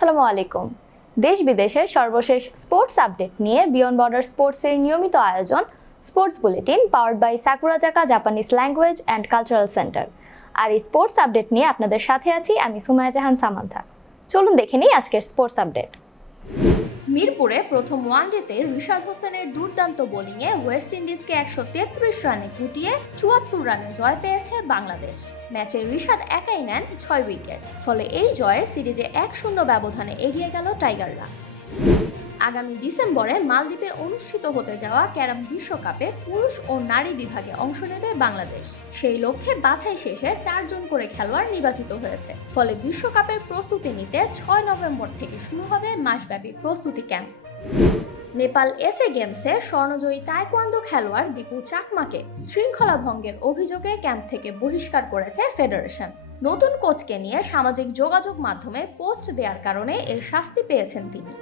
আসসালামু আলাইকুম। দেশ বিদেশের সর্বশেষ স্পোর্টস আপডেট নিয়ে বিয়ন্ড বর্ডার স্পোর্টসের নিয়মিত আয়োজন, sports bulletin powered by Sakura Sakurazaka Japanese language and cultural centre. আর এই স্পোর্টস আপডেট নিয়ে আপনাদের সাথে আছি আমি সুমায়া জাহান সামান্থা। চলুন দেখে নিই আজকের স্পোর্টস আপডেট। মিরপুরে প্রথম ওয়ানডেতে রিশাদ হোসেনের দুর্দান্ত বোলিংয়ে ওয়েস্ট ইন্ডিজকে একশো তেত্রিশ রানে গুটিয়ে চুয়াত্তর রানে জয় পেয়েছে বাংলাদেশ। ম্যাচে রিশাদ একাই নেন ছয় উইকেট। ফলে এই জয়ে সিরিজে এক শূন্য ব্যবধানে এগিয়ে গেল টাইগাররা। আগামী ডিসেম্বরে মালদ্বীপে অনুষ্ঠিত হতে যাওয়া ক্যারাম বিশ্বকাপে পুরুষ ও নারী বিভাগে অংশ নেবে বাংলাদেশ। সেই লক্ষ্যে বাছাই শেষে চারজন করে খেলোয়াড় নির্বাচিত হয়েছে। ফলে বিশ্বকাপের প্রস্তুতি নিতে ছয় নভেম্বর থেকে শুরু হবে মাসব্যাপী প্রস্তুতি ক্যাম্প। নেপাল এসএ গেমসে স্বর্ণজয়ী তাইকোয়ান্দো খেলোয়াড় দীপু চাকমাকে শৃঙ্খলা ভঙ্গের অভিযোগে ক্যাম্প থেকে বহিষ্কার করেছে ফেডারেশন। নতুন কোচকে নিয়ে সামাজিক যোগাযোগ মাধ্যমে পোস্ট দেওয়ার কারণে এর শাস্তি পেয়েছেন তিনি।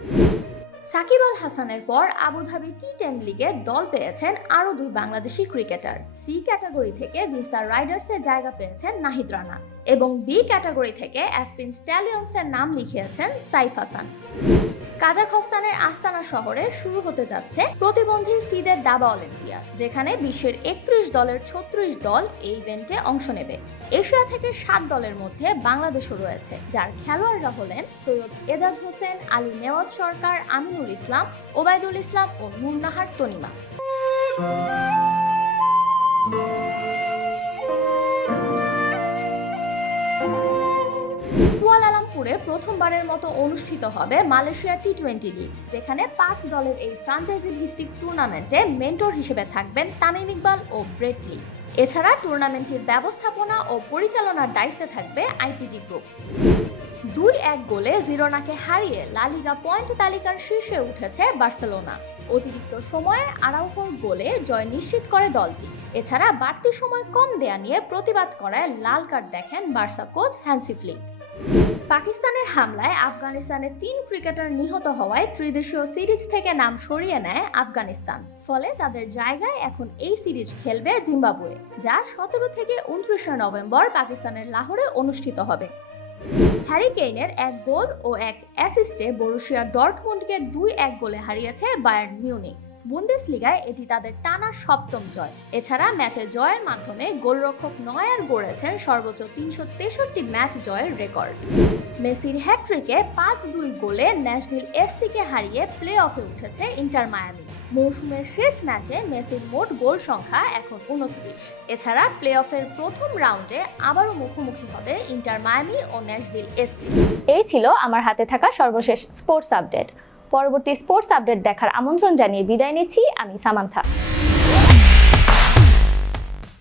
সাকিব আল হাসানের পর আবুধাবি টি টেন লিগে দল পেয়েছেন আরও দুই বাংলাদেশি ক্রিকেটার। সি ক্যাটাগরি থেকে ভিসার রাইডার্সে জায়গা পেয়েছেন নাহিদ রানা এবং বি ক্যাটাগরি থেকে অ্যাসপিন স্ট্যালিয়ন্সের নাম লিখিয়েছেন সাইফ হাসান। কাজাখস্তানের আস্তানা শহরে শুরু হতে যাচ্ছে প্রতিবন্ধী ফিদের দাবা অলিম্পিয়াড যেখানে বিশ্বের একত্রিশ দলের ছত্রিশ দল এই ইভেন্টে অংশ নেবে। এশিয়া থেকে সাত দলের মধ্যে বাংলাদেশও রয়েছে, যার খেলোয়াড়রা হলেন সৈয়দ এজাজ হোসেন, আলী নেওয়াজ সরকার, আমিনুল ইসলাম, ওবায়দুল ইসলাম ও মুন্নাহার তনিমা। কুয়ালালামপুরে প্রথমবারের মতো অনুষ্ঠিত হবে মালয়েশিয়া টি টোয়েন্টি লিগ যেখানে পাঁচ দলের এই ফ্রাঞ্চাইজি ভিত্তিক টুর্নামেন্টে মেন্টর হিসেবে থাকবেন তামিম ইকবাল ও ব্রেটলি এছাড়া টুর্নামেন্টটির ব্যবস্থাপনা ও পরিচালনার দায়িত্বে থাকবে আইপিজি গ্রুপ দুই এক গোলে জিরোনাকে হারিয়ে লালিগা পয়েন্ট তালিকার শীর্ষে উঠেছে বার্সেলোনা। অতিরিক্ত সময়ে আরাউহোর গোলে জয় নিশ্চিত করে দলটি। এছাড়া বাড়তি সময় কম দেয়া নিয়ে প্রতিবাদ করায় লাল কার্ড দেখেন বার্সা কোচ হ্যান্সি ফ্লিক। পাকিস্তানের হামলায় আফগানিস্তানের তিন ক্রিকেটার নিহত হওয়ায় ত্রিদেশীয় সিরিজ থেকে নাম সরিয়ে নেয় আফগানিস্তান। ফলে তাদের জায়গায় এখন এই সিরিজ খেলবে জিম্বাবুয়ে, যা সতেরো থেকে উনত্রিশে নভেম্বর পাকিস্তানের লাহোরে অনুষ্ঠিত হবে। হ্যারি কেইনের এক গোল ও এক অ্যাসিস্টে বরুশিয়া ডর্টমুন্ডকে দুই এক গোলে হারিয়েছে বায়ার্ন মিউনিক বুন্দেসলিগায় এটি তাদের টানা সপ্তম জয়। এছাড়া ম্যাচে জয়ের মাধ্যমে গোলরক্ষক নয়ার গড়েছেন সর্বোচ্চ তিনশো তেষট্টি ম্যাচ জয়ের রেকর্ড। মেসির হ্যাট্রিকে পাঁচ দুই গোলে ন্যাশভিল এসসিকে হারিয়ে প্লে অফে উঠেছে ইন্টার মায়ামি। মৌসুমের শেষ ম্যাচে মেসির মোট গোল সংখ্যা এখন উনত্রিশ। এছাড়া প্লে অফের প্রথম রাউন্ডে আবারও মুখোমুখি হবে ইন্টার মায়ামি ও ন্যাশভিল এসসি। এই ছিল আমার হাতে থাকা সর্বশেষ স্পোর্টস আপডেট। পরবর্তী স্পোর্টস আপডেট দেখার আমন্ত্রণ জানিয়ে বিদায় নিচ্ছি আমি সামান্থা।